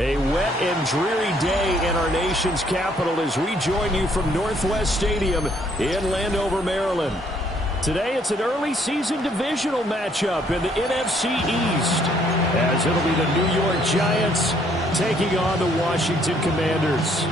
A wet and dreary day in our nation's capital as we join you from Northwest Stadium in Landover, Maryland. Today it's an early season divisional matchup in the NFC East, as it'll be the New York Giants taking on the Washington Commanders.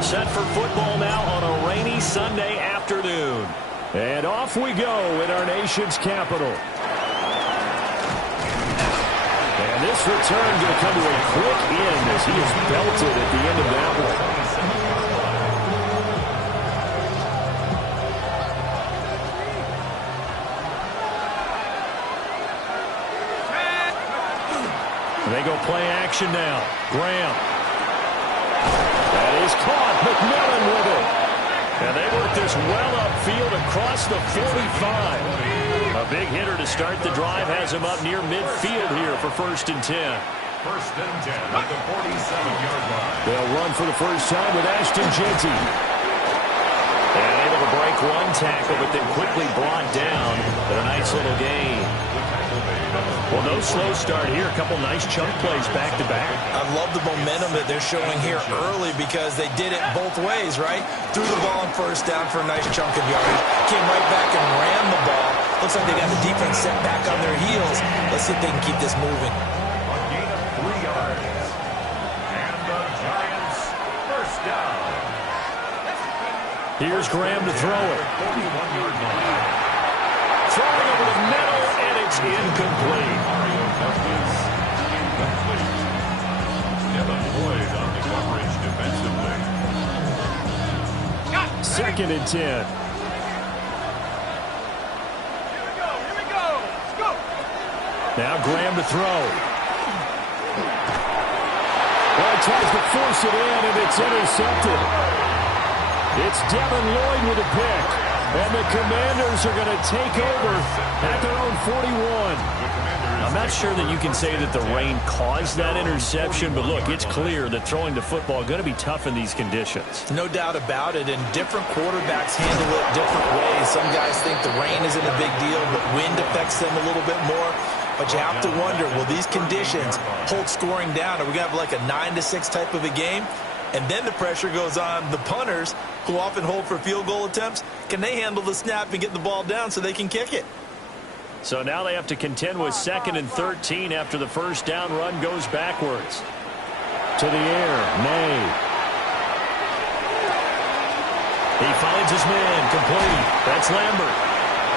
Set for football now on a rainy Sunday afternoon. And off we go in our nation's capital. And this return going to come to a quick end as he is belted at the end of that one. They go play action now. Graham. That is caught. McMillan with it. And they work this well upfield across the 45. A big hitter to start the drive has him up near midfield here for 1st and 10. 1st and 10 at the 47-yard line. They'll run for the first time with Ashton Jeanty. And able to break one tackle, but then quickly brought down. But a nice little gain. Well, no slow start here. A couple nice chunk plays back-to-back. I love the momentum that they're showing here early because they did it both ways, right? Threw the ball on 1st down for a nice chunk of yardage. Came right back and ran the ball. Looks like they got the defense set back on their heels. Let's see if they can keep this moving. A gain of 3 yards. And the Giants, 1st down. Here's Graham to throw it. 41-yard line. Throwing over the middle, and it's incomplete. Incomplete. Devin Lloyd on the coverage defensively. 2nd and 10. Here we go. Let's go. Now Graham to throw. Well, he tries to force it in, and it's intercepted. It's Devin Lloyd with a pick. And the Commanders are going to take over at their own 41. I'm not sure that you can say that the rain caused that interception, but look, it's clear that throwing the football is going to be tough in these conditions. No doubt about it, and different quarterbacks handle it different ways. Some guys think the rain isn't a big deal, but wind affects them a little bit more. But you have to wonder, will these conditions hold scoring down? Are we going to have like a 9-6 type of a game? And then the pressure goes on the punters, who often hold for field goal attempts. Can they handle the snap and get the ball down so they can kick it? So now they have to contend with 2nd and 13 after the 1st down run goes backwards. To the air, May. He finds his man, complete. That's Lambert.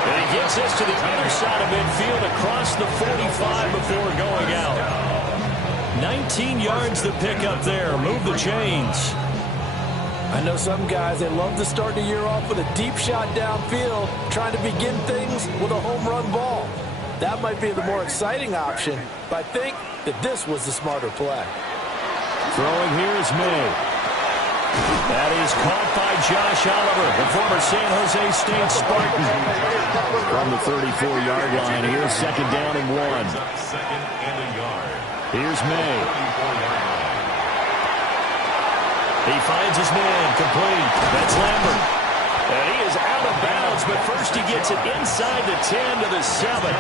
And he gets this to the other side of midfield across the 45 before going out. 19 yards to pick up there. Move the chains. I know some guys, they love to start the year off with a deep shot downfield, trying to begin things with a home run ball. That might be the more exciting option, but I think that this was the smarter play. Throwing here is May. That is caught by Josh Oliver, the former San Jose State Spartan. From the 34-yard line, here's 2nd down and 1. 2nd and a yard. Here's May. 34-yard line. He finds his man, complete. That's Lambert. And he is out of bounds, but first he gets it inside the 10 to the 7.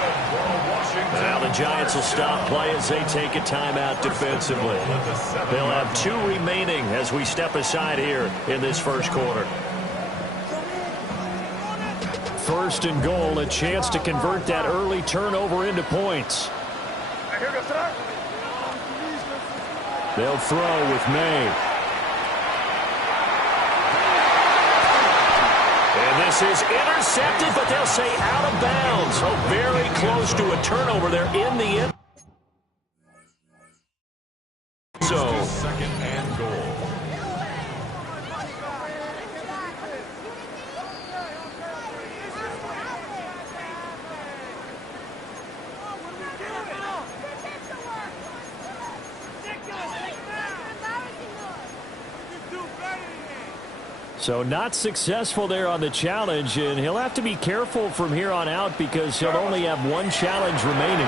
Now the Giants will stop play as they take a timeout defensively. They'll have 2 remaining as we step aside here in this 1st quarter. 1st and goal, a chance to convert that early turnover into points. They'll throw with May. And this is intercepted, but they'll say out of bounds. So very close to a turnover there in the end. So 2nd and goal. So not successful there on the challenge, and he'll have to be careful from here on out because he'll only have 1 challenge remaining.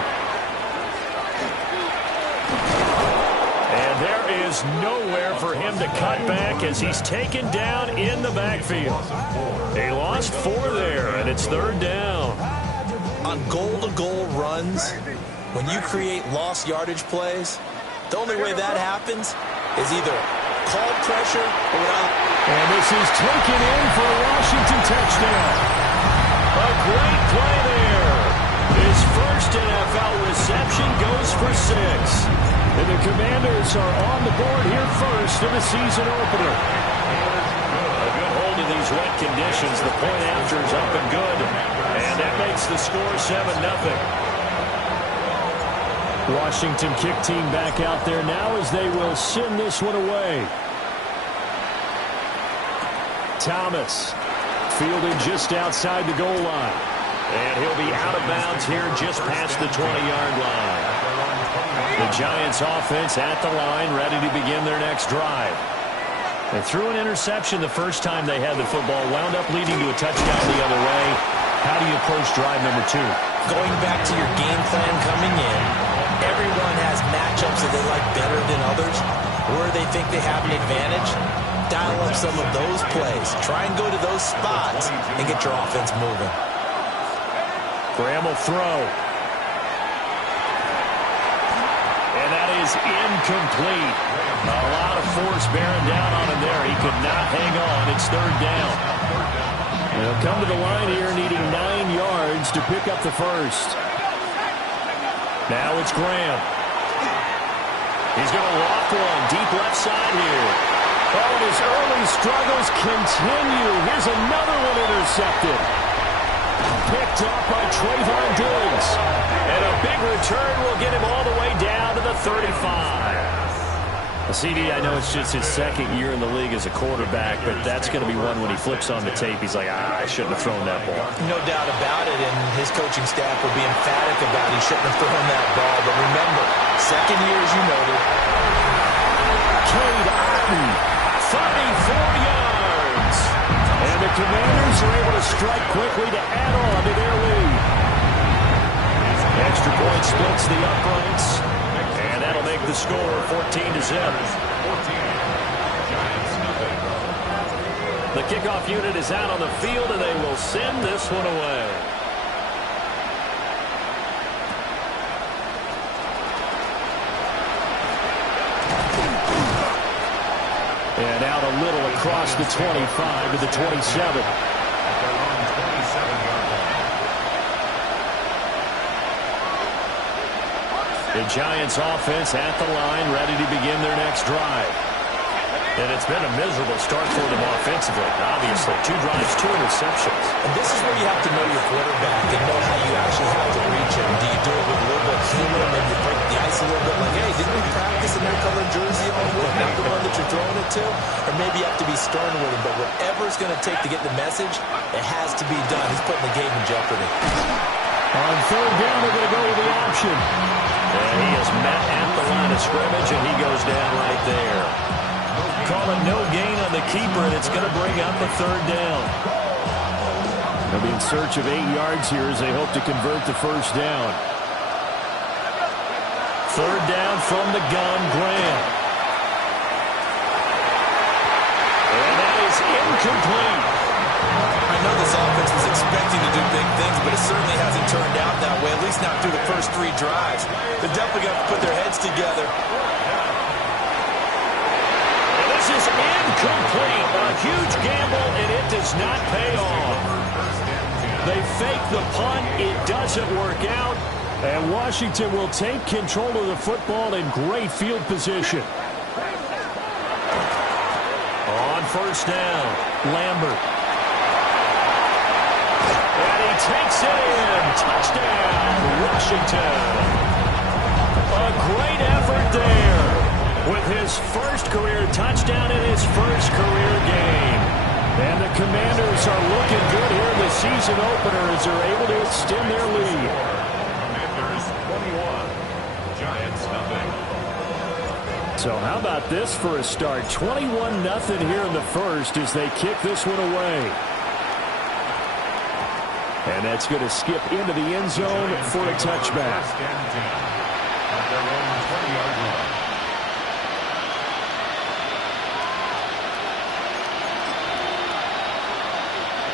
And there is was nowhere for him to cut back as he's taken down in the backfield. He lost 4 there, and it's 3rd down. On goal-to-goal runs, when you create lost yardage plays, the only way that happens is either call pressure or without. And this is taken in for a Washington touchdown. A great play there. His first NFL reception goes for 6. And the Commanders are on the board here first in the season opener. A good hold in these wet conditions. The point after is up and good. And that makes the score 7-0. Washington kick team back out there now as they will send this one away. Thomas fielded just outside the goal line. And he'll be out of bounds here just past the 20-yard line. The Giants offense at the line, ready to begin their next drive. They threw an interception the first time they had the football, wound up leading to a touchdown the other way. How do you approach drive number 2? Going back to your game plan coming in, everyone has matchups that they like better than others, where they think they have an advantage. Dial up some of those plays. Try and go to those spots and get your offense moving. Graham will throw. And that is incomplete. A lot of force bearing down on him there. He could not hang on. It's 3rd down. They'll come to the line here needing 9 yards to pick up the first. Now it's Graham. He's going to loft one deep left side here. Oh, and his early struggles continue. Here's another one intercepted. Picked up by Trayvon Diggs. And a big return will get him all the way down to the 35. CD, I know it's just his 2nd year in the league as a quarterback, but that's going to be one when he flips on the tape. He's like, I shouldn't have thrown that ball. No doubt about it, and his coaching staff will be emphatic about he shouldn't have thrown that ball. But remember, 2nd year, as you noted. Cade Otton, 34 yards. And the Commanders are able to strike quickly to add on to their lead. Extra point splits the uprights. And that'll make the score 14-0. The kickoff unit is out on the field, and they will send this one away. And out a little across the 25 to the 27. The Giants offense at the line, ready to begin their next drive. And it's been a miserable start for them offensively, obviously. 2 drives, 2 interceptions. And this is where you have to know your quarterback and know how you actually have to reach him. Do you do it with a little bit of humor, maybe you break the ice a little bit, like, hey, didn't we practice in that color jersey all week, not the one that you're throwing it to? Or maybe you have to be stern with him, but whatever it's going to take to get the message, it has to be done. He's putting the game in jeopardy. On 3rd down, they're going to go with the option. And he is met at the line of scrimmage, and he goes down right there. Call it no gain on the keeper, and it's going to bring up a 3rd down. They'll be in search of 8 yards here as they hope to convert the 1st down. 3rd down from the gun, Graham. And that is incomplete. I know this offense was expecting to do big things, but it certainly hasn't turned out that way, at least not through the first 3 drives. They're definitely going to put their heads together. And this is incomplete. A huge gamble, and it does not pay off. They fake the punt. It doesn't work out. And Washington will take control of the football in great field position. On 1st down, Lambert. And he takes it in. Touchdown, Washington. A great effort there with his first career touchdown in his first career game. And the Commanders are looking good here in the season opener as they're able to extend their lead. Commanders 21, Giants nothing. So how about this for a start? 21-0 here in the first as they kick this one away. And that's going to skip into the end zone for a touchback.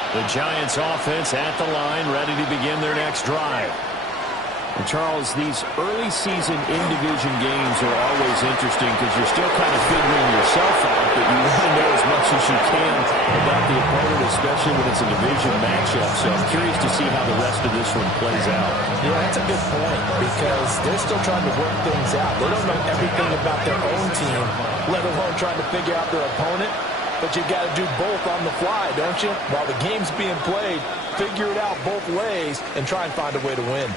The Giants offense at the line, ready to begin their next drive. And Charles, these early season in-division games are always interesting because you're still kind of figuring yourself out, but you want to know as much as you can about the opponent, especially when it's a division matchup. So I'm curious to see how the rest of this one plays out. Yeah, that's a good point because they're still trying to work things out. They don't know everything about their own team, let alone trying to figure out their opponent. But you've got to do both on the fly, don't you? While the game's being played, figure it out both ways and try and find a way to win.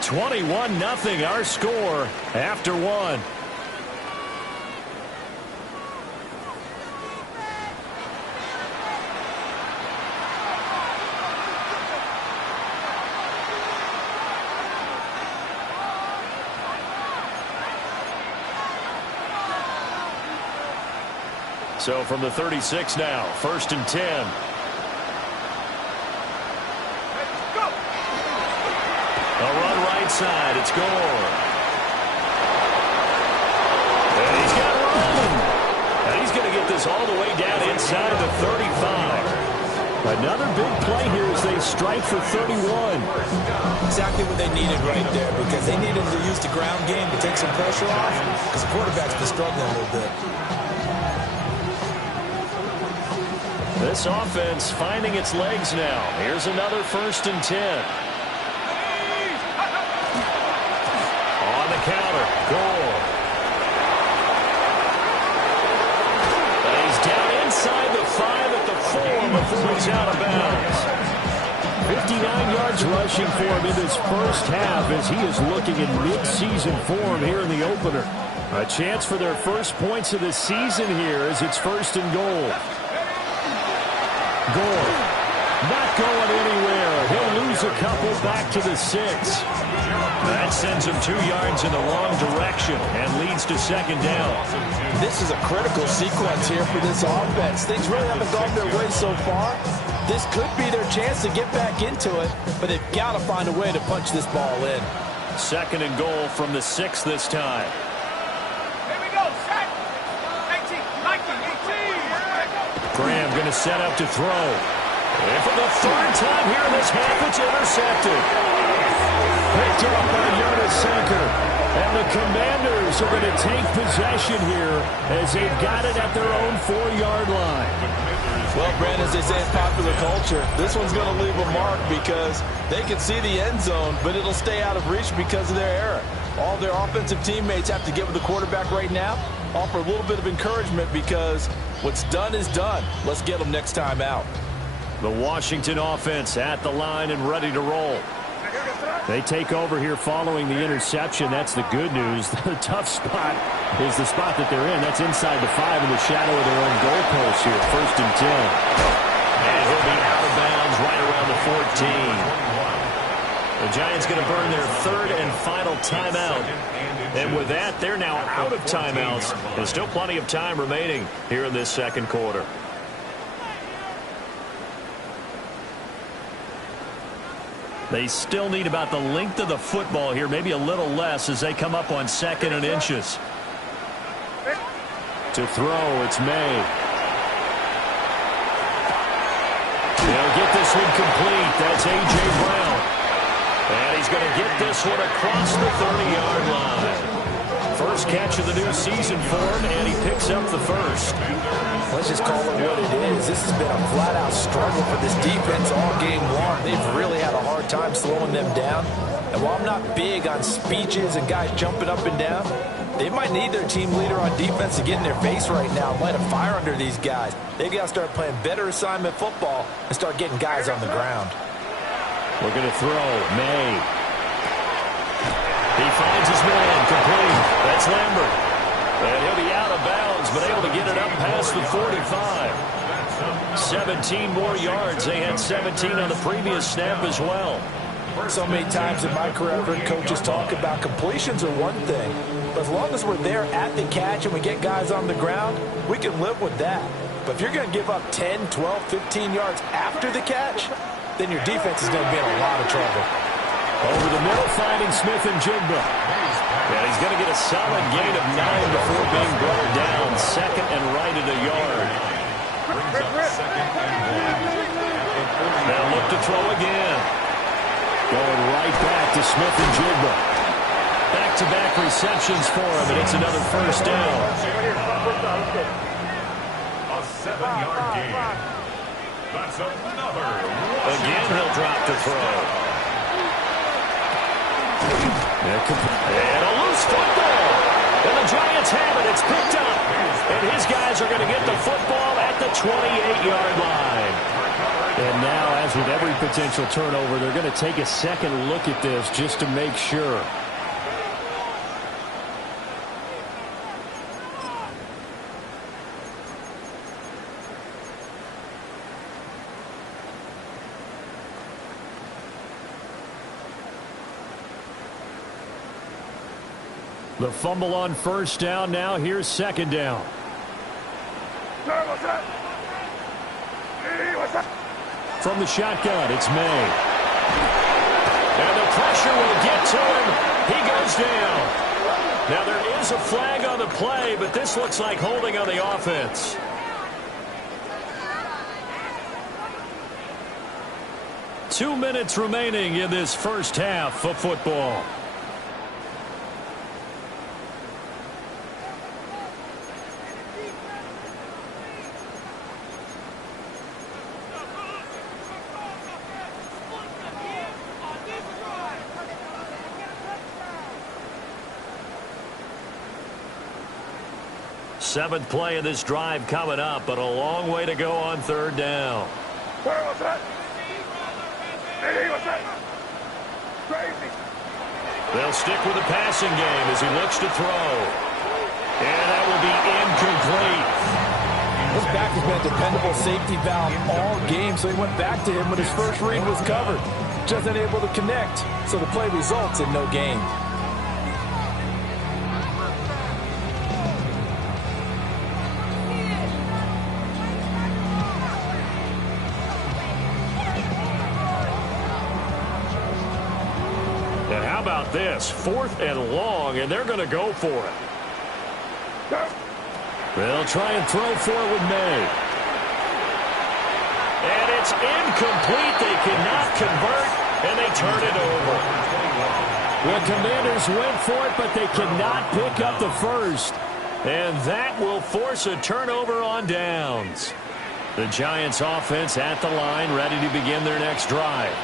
21-0 our score after one. So from the 36 now, 1st and 10. A run right side. It's Gore. And he's got room. And he's going to get this all the way down inside the 35. Another big play here as they strike for 31. Exactly what they needed right there because they needed to use the ground game to take some pressure off because the quarterback's been struggling a little bit. This offense finding its legs now. Here's another 1st and 10. Counter, Gore. He's down inside the 5 at the 4 before he's out of bounds. 59 yards rushing for him in this first half as he is looking in mid-season form here in the opener. A chance for their first points of the season here as it's 1st and goal. Gore not going anywhere. He'll lose a couple back to the 6. That sends him 2 yards in the wrong direction and leads to 2nd down. This is a critical sequence here for this offense. Things really haven't gone their way so far. This could be their chance to get back into it, but they've got to find a way to punch this ball in. 2nd and goal from the 6 this time. Here we go, set. 18, 19, 18. Graham going to set up to throw. And for the 3rd time here in this half, it's intercepted. Picked up by Jonas Sanker. And the Commanders are going to take possession here as they've got it at their own 4-yard line. Well, Brandon, as they say in popular culture, this one's going to leave a mark because they can see the end zone, but it'll stay out of reach because of their error. All their offensive teammates have to get with the quarterback right now, offer a little bit of encouragement because what's done is done. Let's get them next time out. The Washington offense at the line and ready to roll. They take over here following the interception. That's the good news. The tough spot is the spot that they're in. That's inside the 5 in the shadow of their own goalpost here. 1st and 10. And he'll be out of bounds right around the 14. The Giants going to burn their 3rd and final timeout. And with that, they're now out of timeouts. There's still plenty of time remaining here in this 2nd quarter. They still need about the length of the football here, maybe a little less as they come up on 2nd and inches. To throw, it's May. They'll get this one complete. That's A.J. Brown. And he's going to get this one across the 30-yard line. First catch of the new season for him, and he picks up the 1st. Let's just call it what it is. This has been a flat-out struggle for this defense all game long. They've really had a hard time slowing them down. And while I'm not big on speeches and guys jumping up and down, they might need their team leader on defense to get in their face right now and light a fire under these guys. They've got to start playing better assignment football and start getting guys on the ground. We're going to throw. May. He finds his man. Complete. That's Lambert. And he'll be out of bounds, but able to get it up past the 45. 17 more yards. They had 17 on the previous snap as well. So many times in my career, I've heard coaches talk about completions are one thing. But as long as we're there at the catch and we get guys on the ground, we can live with that. But if you're going to give up 10, 12, 15 yards after the catch, then your defense is going to be in a lot of trouble. Over the middle, finding Smith and Jigba. And he's going to get a solid gain of 9 before being brought down. 2nd and right at a yard. throw again. Going right back to Smith-Njigba. Back-to-back receptions for him, and it's another first down. A 7-yard gain. That's another. Again, he'll drop the throw. And a loose football. And the Giants have it. It's picked up. And his guys are going to get the football at the 28-yard line. And now, as with every potential turnover, they're going to take a second look at this just to make sure. The fumble on first down. Now here's second down. From the shotgun, it's May. And the pressure will get to him. He goes down. Now there is a flag on the play, but this looks like holding on the offense. Two minutes remaining in this first half of football. Seventh play of this drive coming up, but a long way to go on third down. They'll stick with the passing game as he looks to throw. And that will be incomplete. This back has been a dependable safety valve all game, so he went back to him when his first read was covered. Just unable to connect, so the play results in no gain. This fourth and long, and they're going to go for it. They'll try and throw for it with May. And it's incomplete. They cannot convert, and they turn it over. The Commanders went for it, but they cannot pick up the first. And that will force a turnover on downs. The Giants offense at the line, ready to begin their next drive.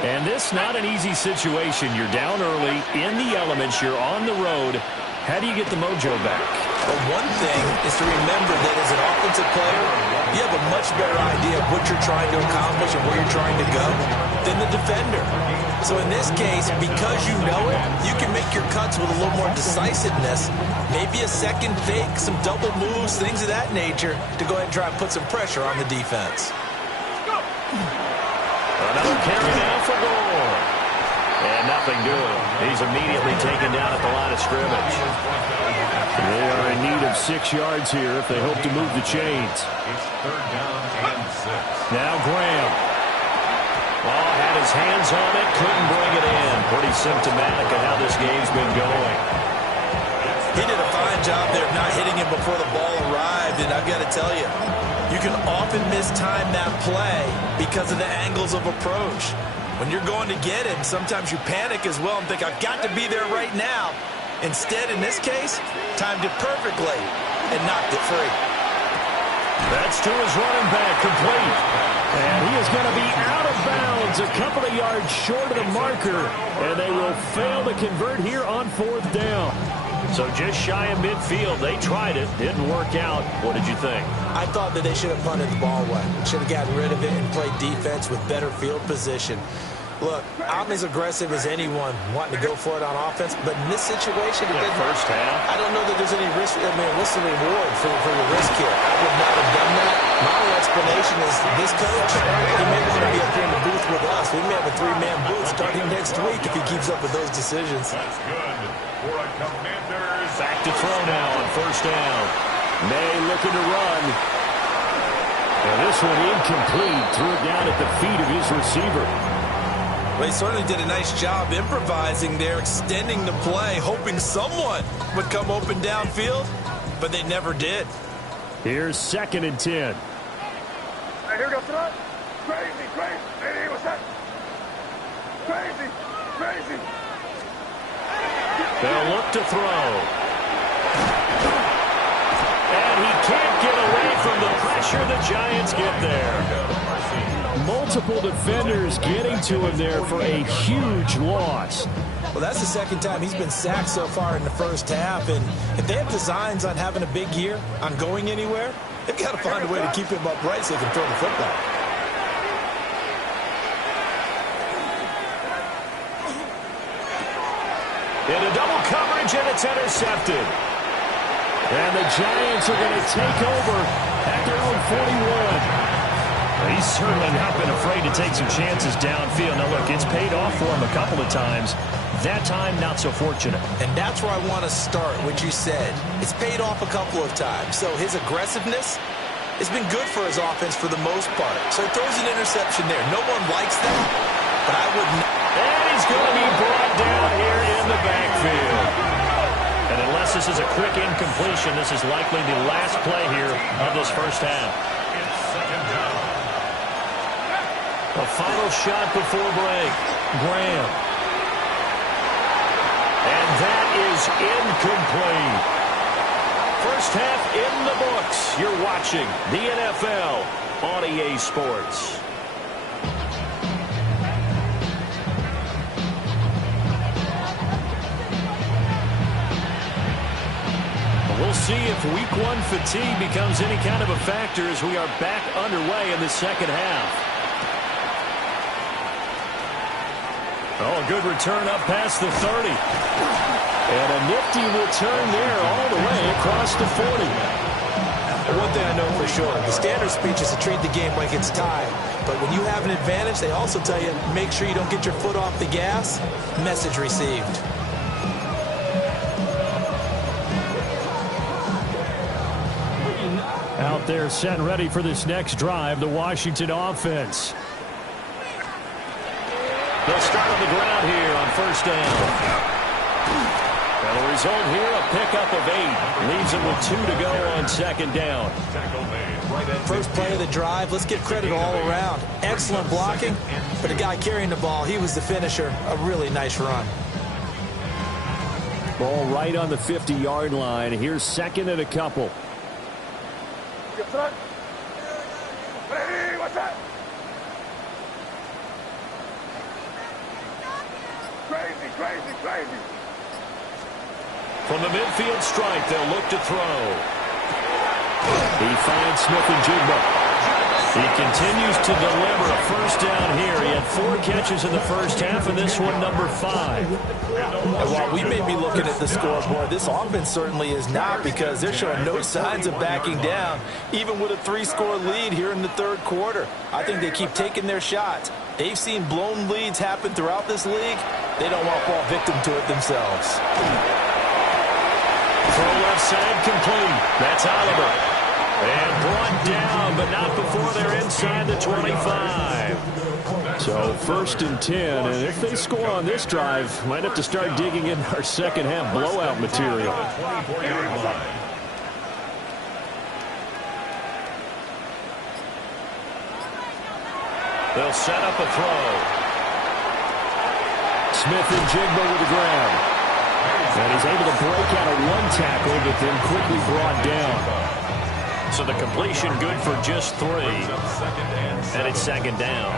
And this not an easy situation. You're down early, in the elements, you're on the road. How do you get the mojo back? Well, one thing is to remember that as an offensive player, you have a much better idea of what you're trying to accomplish and where you're trying to go than the defender. So in this case, because you know it, you can make your cuts with a little more decisiveness, maybe a second fake, some double moves, things of that nature, to go ahead and try and put some pressure on the defense. Another carry now for Gore. And nothing doing. He's immediately taken down at the line of scrimmage. They are in need of 6 yards here if they hope to move the chains. It's third down and 6. Now Graham. Oh, had his hands on it, couldn't bring it in. Pretty symptomatic of how this game's been going. He did a fine job there of not hitting him before the ball arrived, and I've got to tell you, you can often mistime that play because of the angles of approach. When you're going to get him, sometimes you panic as well and think, I've got to be there right now. Instead, in this case, timed it perfectly and knocked it free. That's to his running back, complete. And he is going to be out of bounds, a couple of yards short of the marker, and they will fail to convert here on fourth down. So just shy of midfield. They tried it. Didn't work out. What did you think? I thought that they should have punted the ball away. Should have gotten rid of it and played defense with better field position. Look, I'm as aggressive as anyone wanting to go for it on offense, but in this situation, it didn't. First half. I don't know that there's any risk. I mean, what's the reward for your risk here? I would not have done that. My explanation is this coach, he may want to be up here in the booth with us. We may have a 3-man booth starting next week if he keeps up with those decisions. That's good for a Commanders. Back to throw now on first down. May looking to run. And this one incomplete. Threw it down at the feet of his receiver. Well, he certainly did a nice job improvising there, extending the play, hoping someone would come open downfield, but they never did. Here's 2nd and 10. Right, here we go, Crazy, crazy. Hey, what's that? Crazy, crazy. They'll look to throw. And he can't get away from the pressure. The Giants get there. Multiple defenders getting to him there for a huge loss. Well, that's the second time he's been sacked so far in the first half. And if they have designs on having a big year, on going anywhere, they've got to find a way to keep him upright so they can throw the football. Into double coverage, and it's intercepted. And the Giants are going to take over at their own 41. He's certainly not been afraid to take some chances downfield. Now, look, it's paid off for him a couple of times. That time, not so fortunate. And that's where I want to start, what you said. It's paid off a couple of times. So his aggressiveness has been good for his offense for the most part. So he throws an interception there. No one likes that, but I wouldn't. And he's going to be brought down here in the backfield. And unless this is a quick incompletion, this is likely the last play here of this first half. A final shot before break. Graham. And that is incomplete. First half in the books. You're watching the NFL on EA Sports. We'll see if week one fatigue becomes any kind of a factor as we are back underway in the second half. Oh, a good return up past the 30. And a nifty return there all the way across the 40. One thing I know for sure, the standard speech is to treat the game like it's tied. But when you have an advantage, they also tell you, make sure you don't get your foot off the gas. Message received. Out there set and ready for this next drive, the Washington offense. They'll start on the ground here on first down. And the result here, a pickup of 8. Leaves it with 2 to go on second down. First play of the drive, let's give credit all around. Excellent blocking, but the guy carrying the ball, he was the finisher. A really nice run. Ball right on the 50-yard line. Here's second and a couple. Hey, what's that? Crazy, crazy, crazy. From the midfield stripe, they'll look to throw. He finds Smith-Njigba. He continues to deliver a first down here. He had 4 catches in the first half, and this one number 5. And while we may be looking at the scoreboard, this offense certainly is not, because they're showing no signs of backing down, even with a 3-score lead here in the third quarter. I think they keep taking their shots. They've seen blown leads happen throughout this league. They don't want to fall victim to it themselves. Throw left side complete. That's Oliver. And brought down, but not before they're inside the 25. So first and 10, and if they score on this drive, might have to start digging in our second half blowout material. They'll set up a throw. Smith-Njigba with the grab. And he's able to break out of 1 tackle, but then quickly brought down. So the completion good for just 3. And it's second down.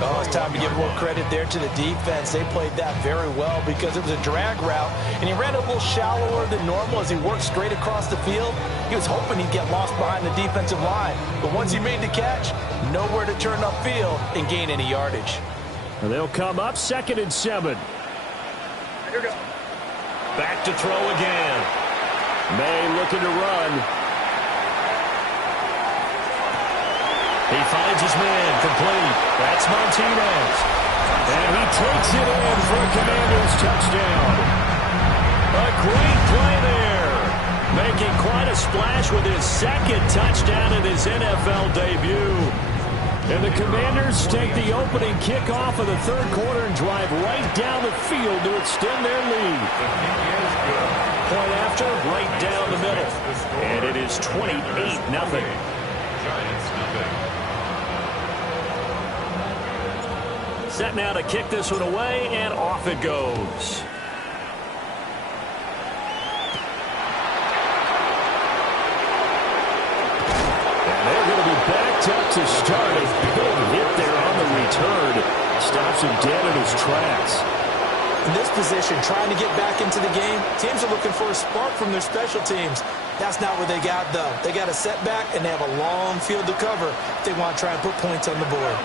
Oh, it's time to give more credit there to the defense. They played that very well because it was a drag route, and he ran a little shallower than normal as he worked straight across the field. He was hoping he'd get lost behind the defensive line. But once he made the catch, nowhere to turn upfield and gain any yardage. And they'll come up second and 7. Here we go. Back to throw again. May looking to run. He finds his man complete. That's Martinez. And he takes it in for a Commanders touchdown. A great play there. Making quite a splash with his second touchdown in his NFL debut. And the Commanders take the opening kickoff of the third quarter and drive right down the field to extend their lead. Point after, right down the middle. And it is 28-0. Set now to kick this one away, and off it goes. And they're going to be backed up to start. A big hit there on the return. Stops him dead in his tracks. In this position, trying to get back into the game, teams are looking for a spark from their special teams. That's not what they got, though. They got a setback, and they have a long field to cover if they want to try and put points on the board.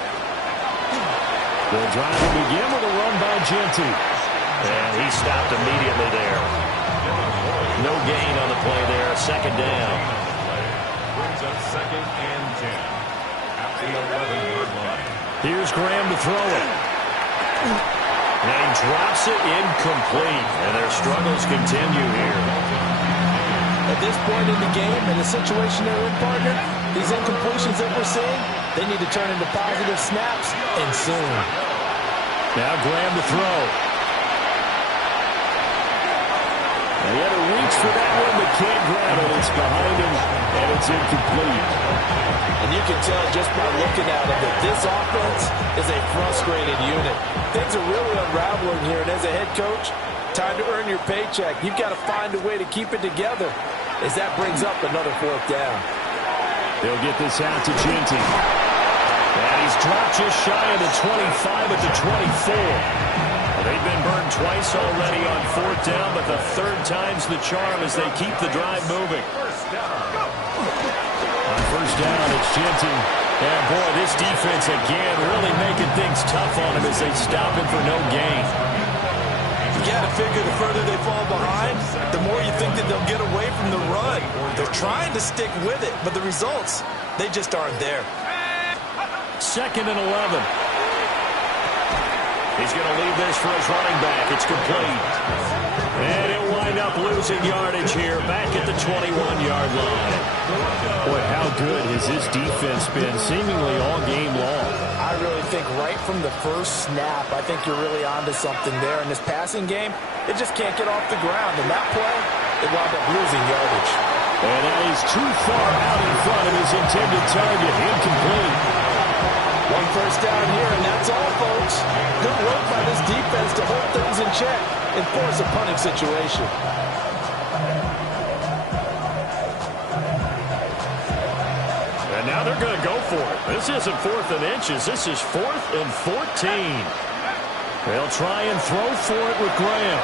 They'll drive to begin with a run by Genty. And he stopped immediately there. No gain on the play there. Second down. Brings up 2nd and 10 at the 11-yard line. Here's Graham to throw it. And he drops it incomplete. And their struggles continue here. At this point in the game, in the situation they're in, partner, these incompletions that we're seeing, they need to turn into positive snaps, and soon. Now Graham to throw. And he had to reach for that one, but can't grab it. It's behind him, and it's incomplete. And you can tell just by looking at it that this offense is a frustrated unit. Things are really unraveling here, and as a head coach, time to earn your paycheck. You've got to find a way to keep it together as that brings up another 4th down. They'll get this out to Genty. And he's dropped just shy of the 25 at the 24. Well, they've been burned twice already on 4th down, but the 3rd time's the charm as they keep the drive moving. On 1st down, it's Genty. And boy, this defense again really making things tough on him as they stop him for no gain. You got to figure the further they fall behind, the more you think that they'll get away from the run. They're trying to stick with it, but the results, they just aren't there. 2nd and 11. He's going to leave this for his running back. It's complete. And he'll wind up losing yardage here back at the 21-yard line. Boy, how good has this defense been seemingly all game long? I really think right from the first snap, I think you're really onto something there. In this passing game, it just can't get off the ground. And that play, it wound up losing yardage. And that is too far out in front of his intended target. Incomplete. 1 first down here, and that's all, folks. Good work by this defense to hold things in check and force a punting situation. And now they're going to go for it. This isn't 4th and inches. This is 4th and 14. They'll try and throw for it with Graham.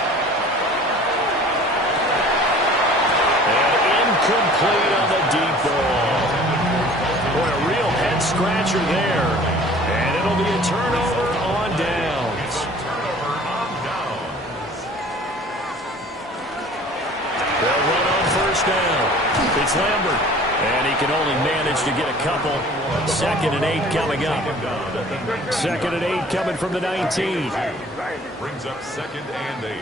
And incomplete on the deep ball. Boy, a real head-scratcher there. And it'll be a turnover on downs. They'll run on 1st down. It's Lambert. And he can only manage to get a couple. 2nd and 8 coming up. 2nd and 8 coming from the 19. Brings up 2nd and 8.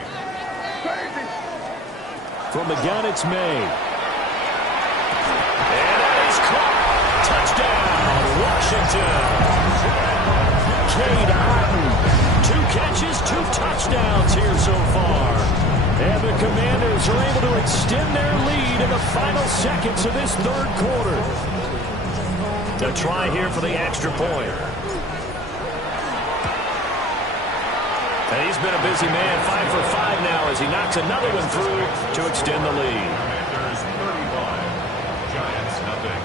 From the gun, it's May. And that is caught. Touchdown, Washington. Cade Otton. 2 catches, 2 touchdowns here so far. And the Commanders are able to extend their lead in the final seconds of this 3rd quarter. To try here for the extra point. And he's been a busy man, 5 for 5 now as he knocks another one through to extend the lead. Commanders 31, Giants nothing.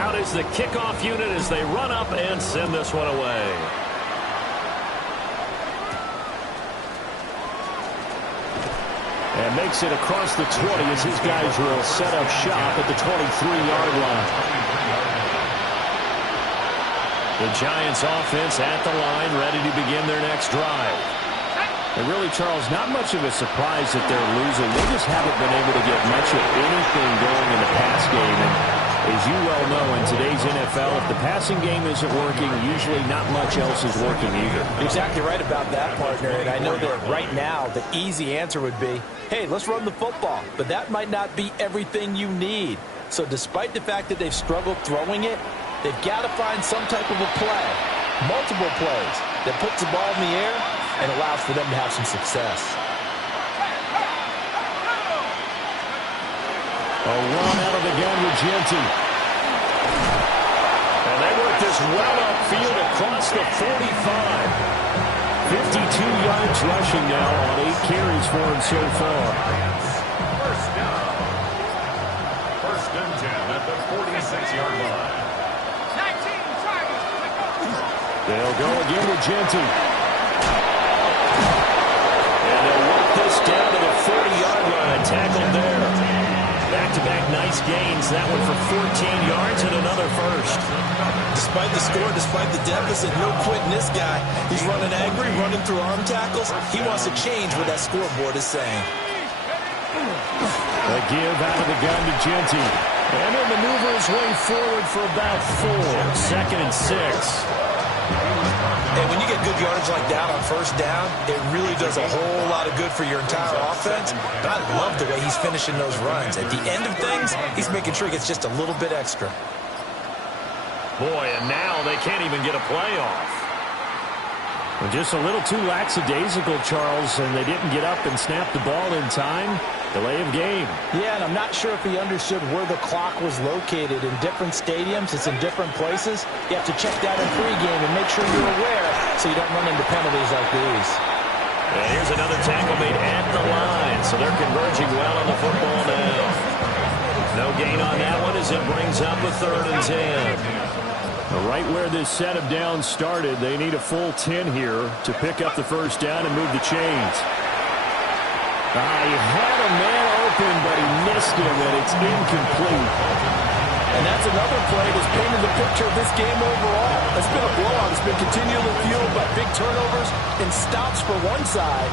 Out is the kickoff unit as they run up and send this one away. And makes it across the 20 as his guys will set up shop at the 23-yard line. The Giants offense at the line, ready to begin their next drive. And really, Charles, not much of a surprise that they're losing. They just haven't been able to get much of anything going in the pass game. And as you well know, in today's NFL, if the passing game isn't working, usually not much else is working either. Exactly right about that, partner. And I know that right now the easy answer would be, hey, let's run the football. But that might not be everything you need. So despite the fact that they've struggled throwing it, they've got to find some type of a play, multiple plays, that puts the ball in the air and allows for them to have some success. A run out of the gun with Genty. this well upfield across the 45. 52 yards rushing now on 8 carries for him so far. First down. First and 10 at the 46-yard line. They'll go again with Genty. And they'll work this down to the 40-yard line. Tackled there. Back-to-back nice gains. That one for 14 yards and another first. Despite the score, despite the deficit, no quitting this guy. He's running angry, running through arm tackles. He wants to change what that scoreboard is saying. A give out of the gun to Genty. And he'll maneuver his way forward for about 4. Second and 6. And when you get good yardage like that on first down, it really does a whole lot of good for your entire offense. But I love the way he's finishing those runs. At the end of things, he's making sure he gets just a little bit extra. Boy, and now they can't even get a play off. Well, just a little too lackadaisical, Charles, and they didn't get up and snap the ball in time. Delay of game. Yeah, and I'm not sure if he understood where the clock was located. In different stadiums, it's in different places. You have to check that in pregame and make sure you're aware so you don't run into penalties like these. And here's another tackle made at the line, so they're converging well on the football now. No gain on that one as it brings up a 3rd and 10. Right where this set of downs started, they need a full 10 here to pick up the first down and move the chains. He had a man open, but he missed him, and it's incomplete. And that's another play that's painted the picture of this game overall. It's been a blowout. It's been continually fueled by big turnovers and stops for one side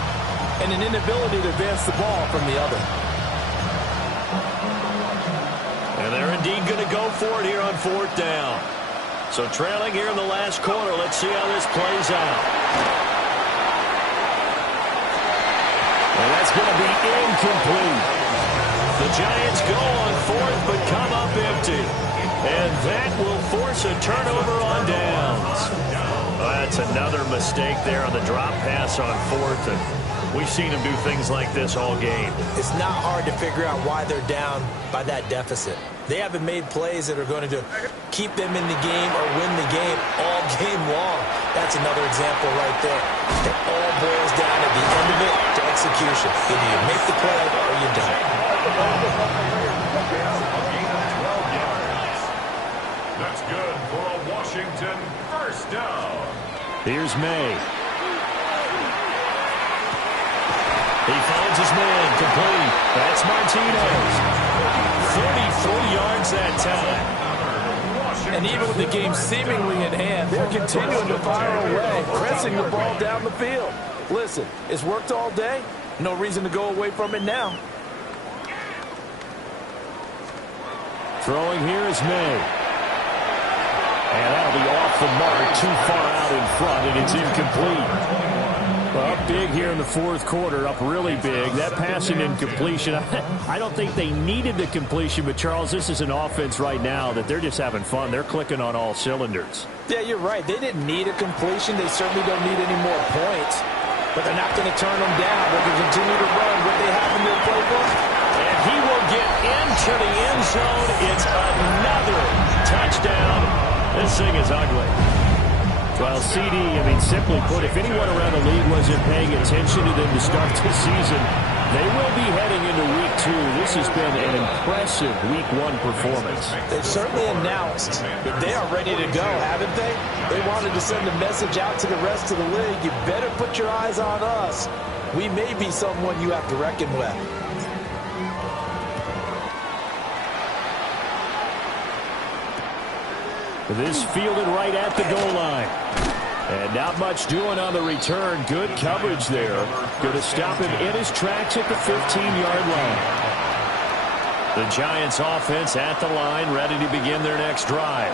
and an inability to advance the ball from the other. And they're indeed going to go for it here on 4th down. So trailing here in the last quarter. Let's see how this plays out. And that's going to be incomplete. The Giants go on 4th, but come up empty. And that will force a turnover on downs. That's another mistake there on the drop pass on 4th. And we've seen him do things like this all game. It's not hard to figure out why they're down by that deficit. They haven't made plays that are going to keep them in the game or win the game all game long. That's another example right there. It all boils down at the end of it to execution. Either you make the play or you don't. That's good for a Washington first down. Here's May. He finds his man, complete. That's Martinez. 34 yards that time. And even with the game seemingly in hand, they're continuing to fire away, pressing the ball down the field. Listen, it's worked all day. No reason to go away from it now. Throwing here is May. And that'll be off the mark, too far out in front, and it's incomplete. Well, up big here in the 4th quarter, up really big. That passing incompletion, I don't think they needed the completion, but Charles, this is an offense right now that they're just having fun. They're clicking on all cylinders. Yeah, you're right. They didn't need a completion. They certainly don't need any more points, but they're not going to turn them down. They're going to continue to run what they have in their playbook. And he will get into the end zone. It's another touchdown. This thing is ugly. Well, CD, simply put, if anyone around the league wasn't paying attention to them to start this season, they will be heading into Week 2. This has been an impressive Week 1 performance. They've certainly announced that they are ready to go, haven't they? They wanted to send a message out to the rest of the league. You better put your eyes on us. We may be someone you have to reckon with. This fielded right at the goal line. And not much doing on the return. Good coverage there. Going to stop him in his tracks at the 15-yard line. The Giants offense at the line, ready to begin their next drive.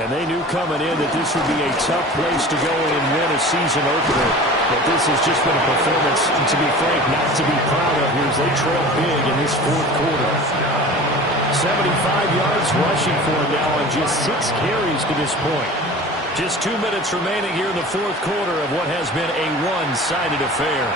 And they knew coming in that this would be a tough place to go and win a season opener. But this has just been a performance, to be frank, not to be proud of here as they trail big in this 4th quarter. 75 yards rushing for him now on just 6 carries to this point. Just 2 minutes remaining here in the 4th quarter of what has been a one-sided affair.